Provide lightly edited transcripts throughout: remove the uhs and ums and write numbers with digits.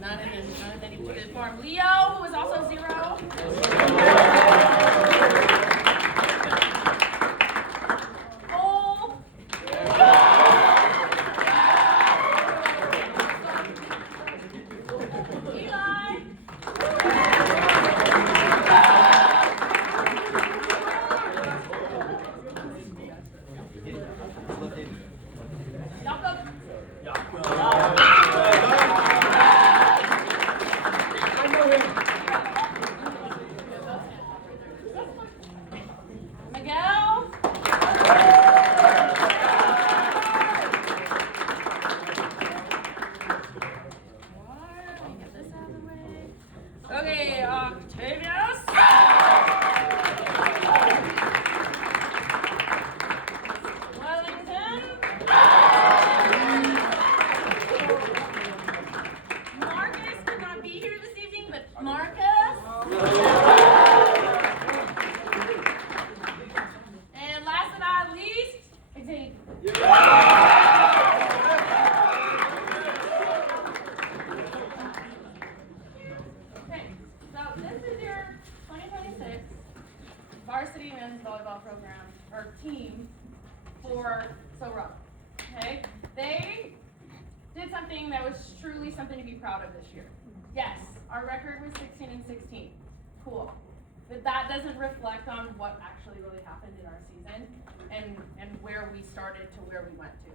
Not in any particular form. Leo, who was also 0. Cole. Eli. Miguel. Let me get this out of the way. Okay, Octavius. Wellington. Marcus could not be here this evening, but Marcus. And last but not least, Xavier. Okay, so this is your 2026 varsity men's volleyball program, or team, for SoRo. Okay? They did something that was truly something to be proud of this year. Yes, our record was 16-16. Cool. But that doesn't reflect on what actually really happened in our season and where we started to where we went to.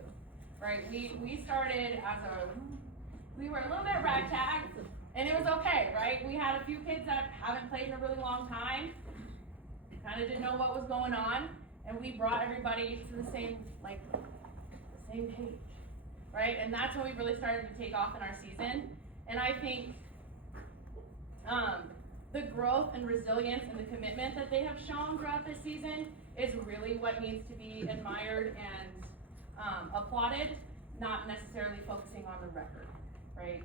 Right? We started we were a little bit ragtag, and it was okay, right? We had a few kids that haven't played in a really long time, kind of didn't know what was going on, and we brought everybody to the same page, right? And that's when we really started to take off in our season. And I think the growth and resilience and the commitment that they have shown throughout this season is really what needs to be admired and applauded, not necessarily focusing on the record, right?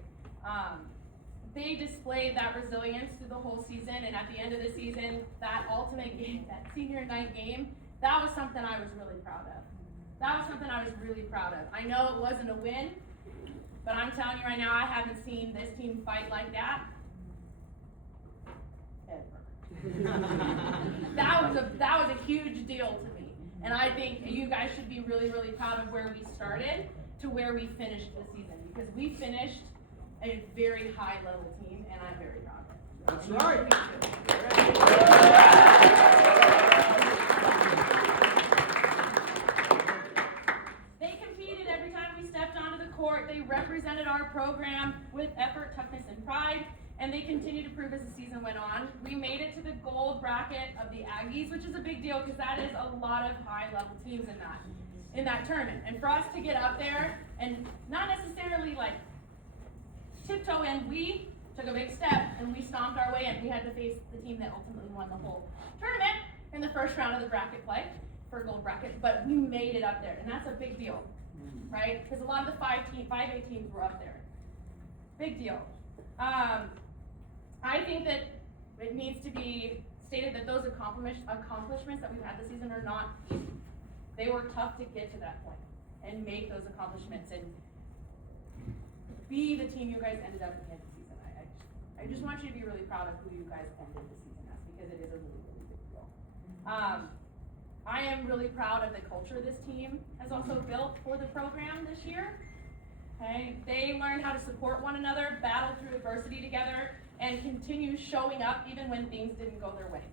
They displayed that resilience through the whole season, and at the end of the season, that ultimate game, that senior night game, that was something I was really proud of. That was something I was really proud of. I know it wasn't a win, but I'm telling you right now, I haven't seen this team fight like that ever. that was a huge deal to me. And I think you guys should be really, really proud of where we started to where we finished the season, because we finished a very high level team, and I'm very proud of it. That's right. They competed every time we stepped onto the court. They represented our program with effort, toughness, and pride, and they continued to prove as the season went on. We made it to the gold bracket of the Aggies, which is a big deal because that is a lot of high-level teams in that tournament. And for us to get up there and not necessarily tiptoe in, we took a big step and we stomped our way in. We had to face the team that ultimately won the whole tournament in the first round of the bracket play for gold bracket, but we made it up there, and that's a big deal, right? Because a lot of the 5A teams were up there. Big deal. I think that it needs to be stated that those accomplishments that we've had this season are not easy. They were tough to get to that point and make those accomplishments and be the team you guys ended up at the end of the season. I just want you to be really proud of who you guys ended the season as, because it is a really, really big deal. I am really proud of the culture this team has also built for the program this year. Okay, they learned how to support one another, battle through adversity together, and continue showing up even when things didn't go their way.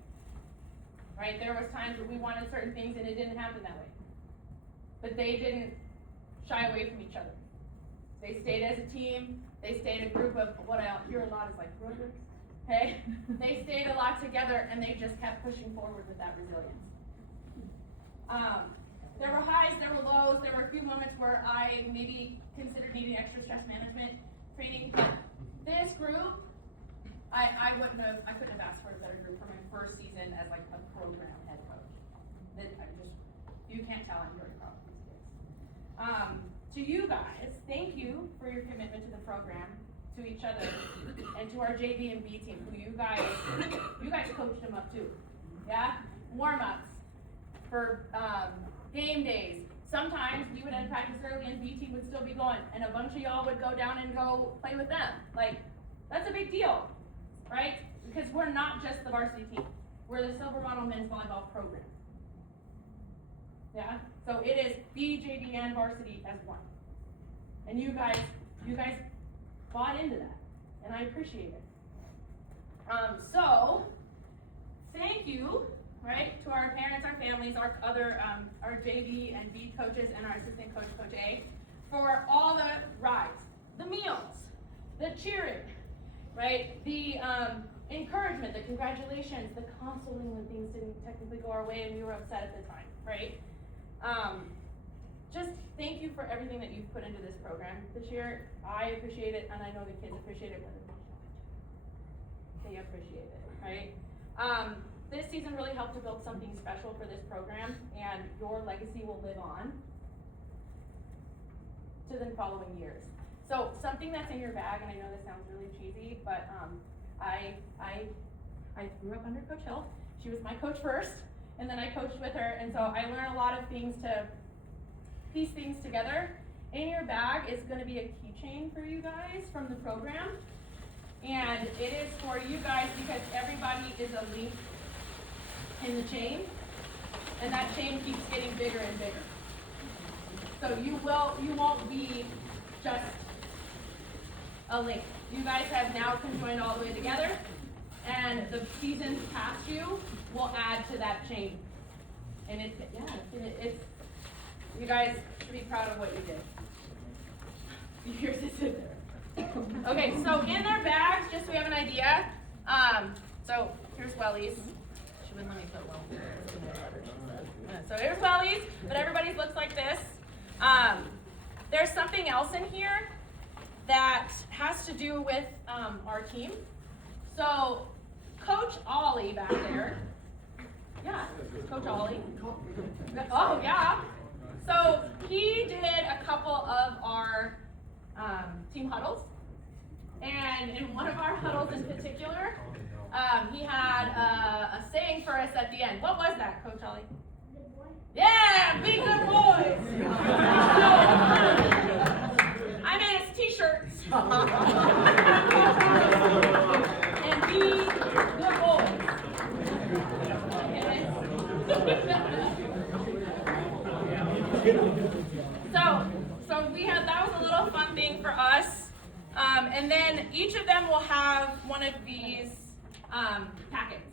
Right? There was times where we wanted certain things and it didn't happen that way. But they didn't shy away from each other. They stayed as a team. They stayed a group of, what I hear a lot is brothers. Okay? They stayed a lot together, and they just kept pushing forward with that resilience. There were highs, there were lows, there were a few moments where I maybe considered needing extra stress management training, but this group, I couldn't have asked for a better group for my first season as a program head coach. You can't tell, I'm very proud of these kids. To you guys, thank you for your commitment to the program, to each other, and to our JV and B team, who you guys coached them up too. Yeah? Warm-ups for game days, sometimes we would end practice early and B team would still be going, and a bunch of y'all would go down and go play with them. Like, that's a big deal, right? Because we're not just the varsity team. We're the Silver Model Men's Volleyball Program. Yeah? So it is BJV and varsity as one. And you guys bought into that, and I appreciate it. So, thank you, right, to our parents, our families, our other, our JV and B coaches, and our assistant coach, Coach A, for all the rides, the meals, the cheering, right, the encouragement, the congratulations, the consoling when things didn't technically go our way and we were upset at the time, right? Just thank you for everything that you've put into this program this year. I appreciate it, and I know the kids appreciate it when they appreciate it, right? This season really helped to build something special for this program, and your legacy will live on to the following years. So something that's in your bag, and I know this sounds really cheesy, but I grew up under Coach Hill. She was my coach first, and then I coached with her, and so I learned a lot of things to piece things together. In your bag is going to be a keychain for you guys from the program, and it is for you guys because everybody is a link in the chain, and that chain keeps getting bigger and bigger. So you won't be just a link. You guys have now conjoined all the way together, and the seasons past you will add to that chain. And it's you guys should be proud of what you did. Yours is in there. Okay, so in their bags, just so we have an idea. So here's Wellies. She wouldn't let me put Wellies. So here's Wellies, but everybody's looks like this. There's something else in here that has to do with our team. So Coach Ollie back there. Yeah, Coach Ollie. Oh, yeah. So he did a couple of our team huddles. And in one of our huddles in particular, he had a saying for us at the end. What was that, Coach Ollie? Good boy. Yeah, be good boys. I made us t-shirts. And be good boys. So we had, that was a little fun thing for us. And then each of them will have one of these packets.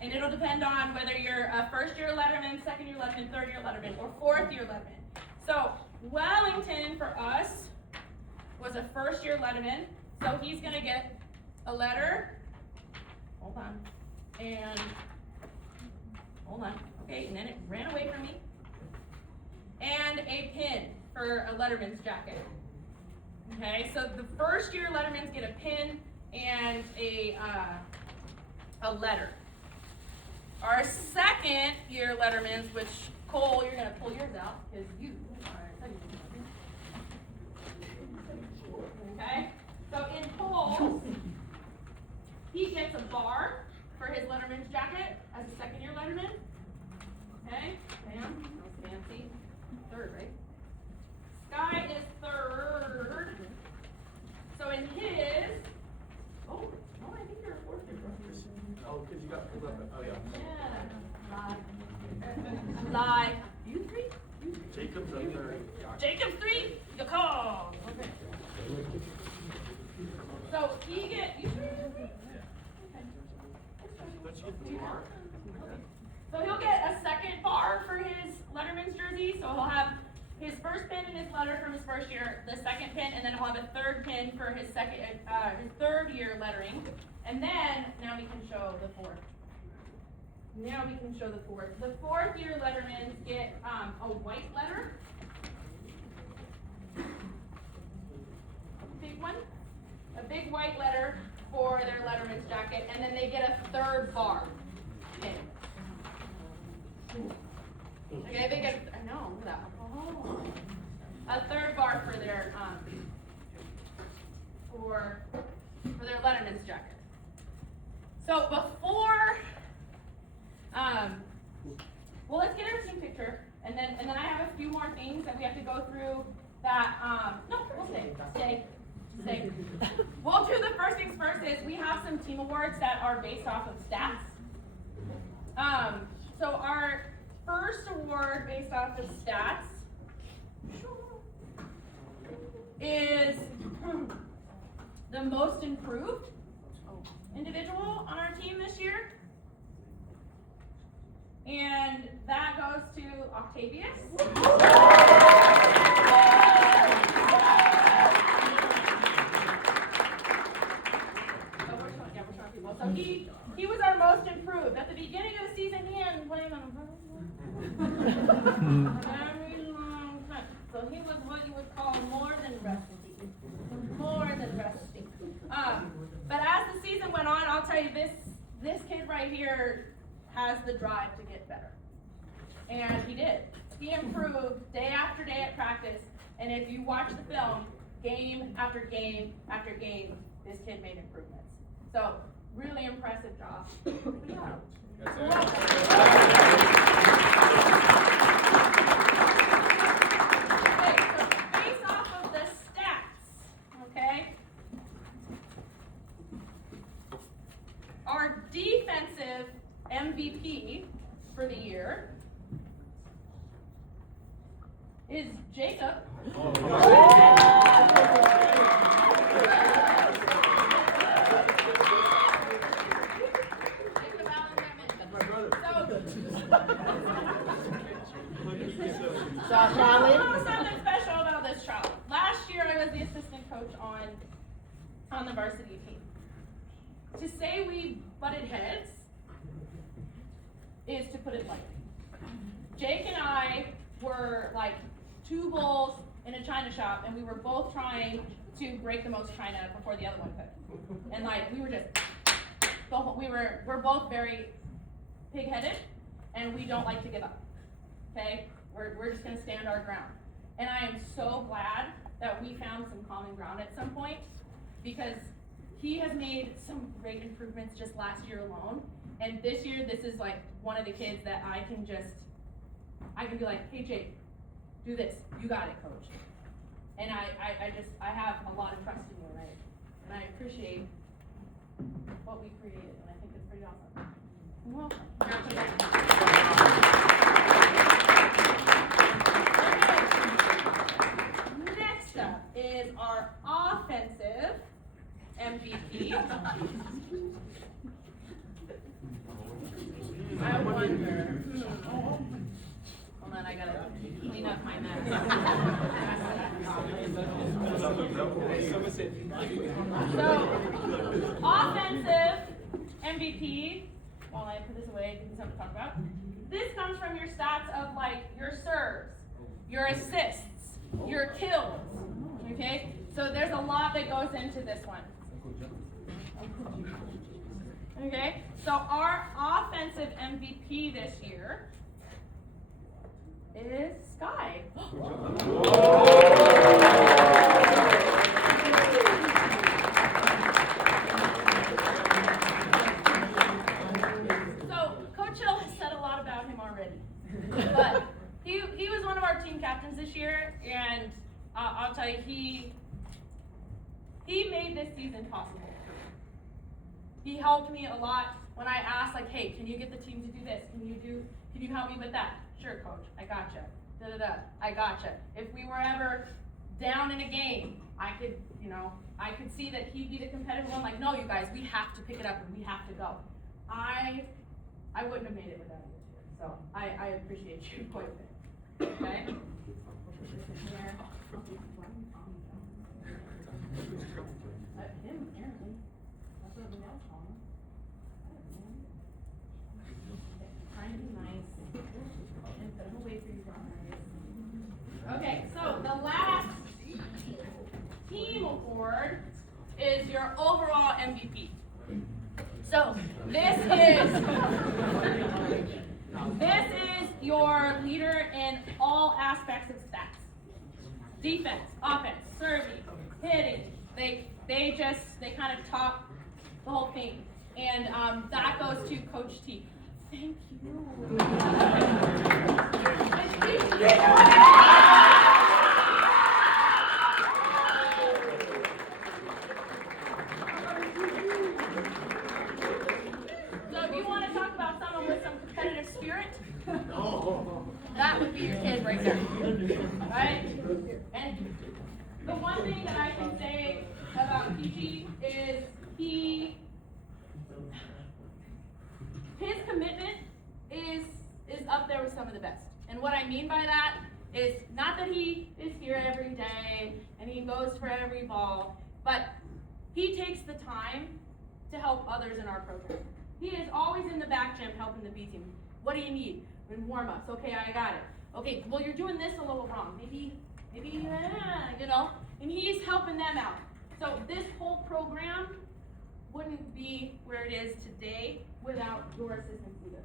And it'll depend on whether you're a first year letterman, second year letterman, third year letterman, or fourth year letterman. So Wellington for us was a first year letterman. So he's gonna get a letter. Hold on. And hold on. Okay, and then it ran away from me. And a pin for a letterman's jacket. Okay, so the first year lettermans get a pin and a letter. Our second year lettermans, which Cole, you're gonna pull yours out because you are second year. Okay, so in Cole's, he gets a bar for his letterman's jacket as a second year letterman. Okay, bam, that's fancy. Third, right? Sky is third. So in his, oh, I think you're a fourth year. Oh, because you got pulled up. Oh, yeah. Yeah. Lie. You three? Jacob's up there. Jacob's three? The call. Okay. So he get, you three? Okay. Let's get the bar. So he'll get a second bar for his letterman's jersey. So he'll have his first pin in his letter from his first year, the second pin, and then he'll have a third pin for his his third year lettering. And then, now we can show the fourth. Now we can show the fourth. The fourth year lettermans get a white letter. Big one. A big white letter for their letterman's jacket, and then they get a third bar pin. Okay, they get, I know, look at that. Oh. A third bar for their letterman's jacket. So before, well, let's get our team picture, and then I have few more things that we have to go through that, no, we'll stay. We'll do the first things first is we have some team awards that are based off of stats. So our first award based off of stats is the most improved individual on our team this year. And that goes to Octavius. So he was our most improved. At the beginning of the season, he hadn't played on a very long time. So he was what you would call more than rusty. But as the season went on, I'll tell you this kid right here has the drive to get better. And he did. He improved day after day at practice. And if you watch the film, game after game after game, this kid made improvements. So, really impressive job. Okay, so based off of the stats, okay, our defensive MVP for the year is Jacob. Something special about this child. Last year I was the assistant coach on the varsity team. To say we butted heads is to put it lightly. Jake and I were like two bulls in a china shop, and we were both trying to break the most china before the other one could. And like we were just we're both very pig-headed, and we don't like to give up. Okay? We're just gonna stand our ground. And I am so glad that we found some common ground at some point, because he has made some great improvements just last year alone. And this year, this is like one of the kids that I can be like, hey Jake, do this. You got it, coach. And I have a lot of trust in you, right? And I appreciate what we created, and I think it's pretty awesome. Welcome. Okay. Next up is our offensive MVP. I wonder. Hold on, I gotta clean up my mess. So, offensive MVP. While I put this away, give me something to talk about. This comes from your stats of like your serves, your assists, your kills. Okay? So there's a lot that goes into this one. Okay? So our offensive MVP this year is Sky. So Coach Hill has said a lot about him already, but he was one of our team captains this year, and I'll tell you, he made this season possible. He helped me a lot when I asked, like, hey, can you get the team to do this? Can you help me with that? Sure, coach, I gotcha. I gotcha. If we were ever down in a game, I could see that he'd be the competitive one, like, no, you guys, we have to pick it up and we have to go. I wouldn't have made it without you. So I appreciate you quite a bit. Okay? Him, apparently. That's what everyone else called him. Trying to be nice. And put him away for you guys. Okay, so the last team award is your overall MVP. So this is your leader in all aspects of stats. Defense, offense, serving, hitting. They kind of top the whole thing. And that goes to Coach T. Thank you. that would be your kid right there, right? And the one thing that I can say about Peachy is his commitment is up there with some of the best. And what I mean by that is not that he is here every day and he goes for every ball, but he takes the time to help others in our program. He is always in the back gym helping the B team. What do you need? In warm-ups, okay, I got it. Okay, well you're doing this a little wrong. Maybe, you know, and he's helping them out. So this whole program wouldn't be where it is today without your assistance either.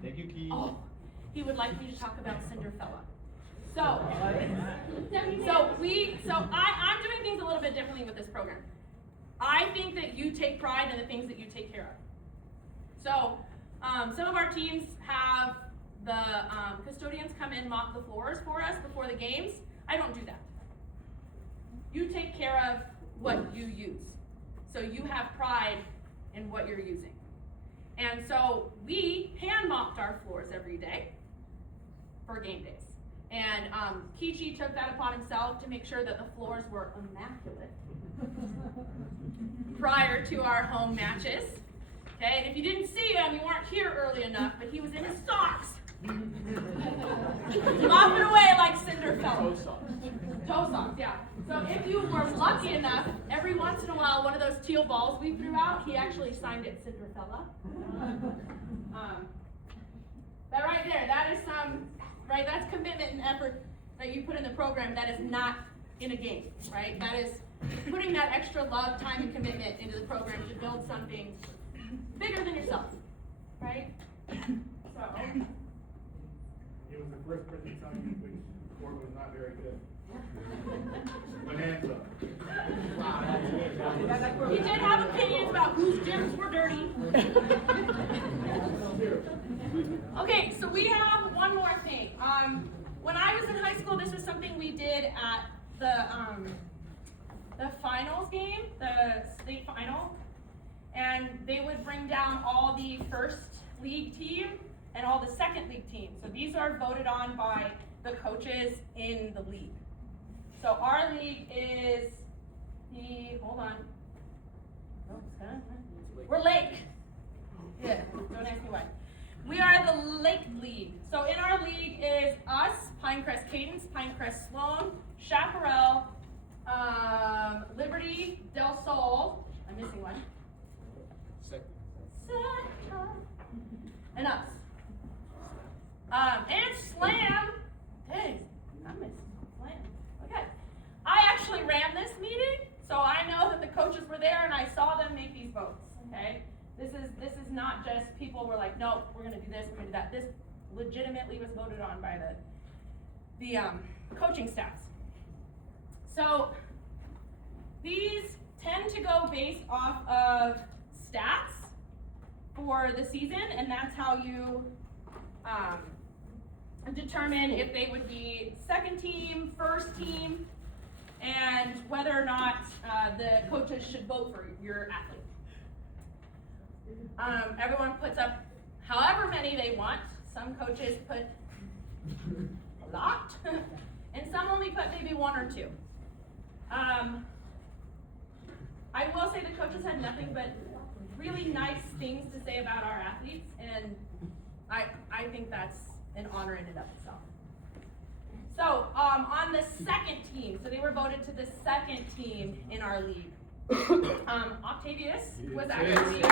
Thank you, Keith. Oh, he would like me to talk about Cinderfella. So I'm doing things a little bit differently with this program. I think that you take pride in the things that you take care of. So some of our teams have the custodians come in, mop the floors for us before the games. I don't do that. You take care of what you use. So you have pride in what you're using. And so we hand mopped our floors every day for game days. And Kichi took that upon himself to make sure that the floors were immaculate prior to our home matches. Okay, and if you didn't see him, you weren't here early enough, but he was in his socks, mopping away like Cinderfella. Toe socks. Toe socks, yeah. So if you were lucky enough, every once in a while, one of those teal balls we threw out, he actually signed it Cinderfella. But right there, that is that's commitment and effort that you put in the program that is not in a game, right? That is putting that extra love, time, and commitment into the program to build something bigger than yourself, right? So. He was the first person to tell me which sport was not very good. Bonanza. He did have opinions about whose gyms were dirty. Okay, so we have one more thing. When I was in high school, this was something we did at the finals game, the state final, and they would bring down all the first league team and all the second league teams. So these are voted on by the coaches in the league. So our league is hold on. We're Lake. Yeah, don't ask me why. We are the Lake League. So in our league is us, Pinecrest Cadence, Pinecrest Sloan, Chaparral, Liberty, Del Sol. I'm missing one. And us. And Slam. Dang, I missed Slam. Okay. I actually ran this meeting, so I know that the coaches were there and I saw them make these votes. Okay. This is not just people were like, no, we're gonna do this, we're gonna do that. This legitimately was voted on by the coaching staffs. So these tend to go based off of stats for the season, and that's how you determine if they would be second team, first team, and whether or not the coaches should vote for your athlete. Everyone puts up however many they want. Some coaches put a lot, and some only put maybe one or two. I will say the coaches had nothing but really nice things to say about our athletes, and I think that's an honor in and of itself. So on the second team, so they were voted to the second team in our league. Octavius was actually.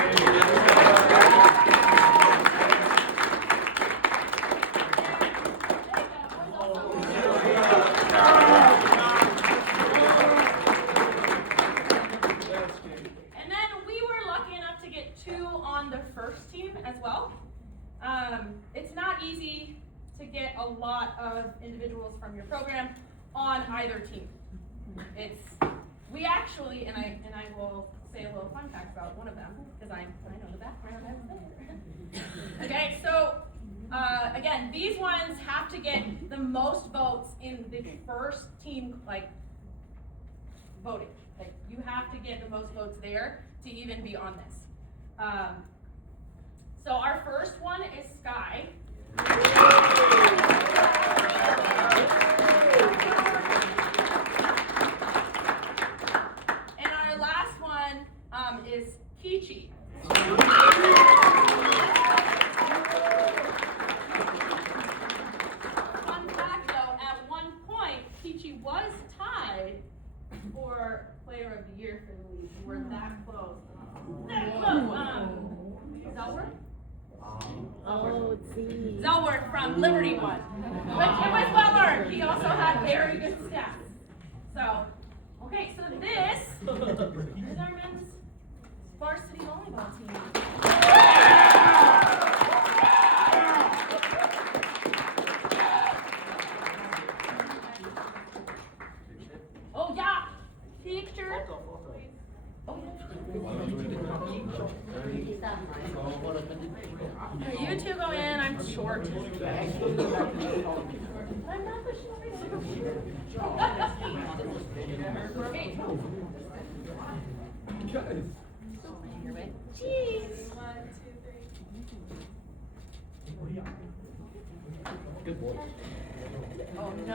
And then we were lucky enough to get 2 on the first team as well. It's not easy to get a lot of individuals from your program on either team. We actually, and I will say a little fun fact about one of them, because I know the background. Okay, so again, these ones have to get the most votes in the first team, voting. Like, you have to get the most votes there to even be on this. So our first one is Sky. And our last one is Kichi. Fun fact though, at one point, Kichi was tied for Player of the Year for the league. We're that close. That close. Zelward? Oh, see. Zelward from Liberty won. Which it was well earned. He also had very good stats. So, okay, so this is our men's varsity volleyball team. Oh yeah, picture. Oh yeah. You two go in. I'm short. I'm not the shortest. Cheese. 1, 2, 3. Good boy. Oh no.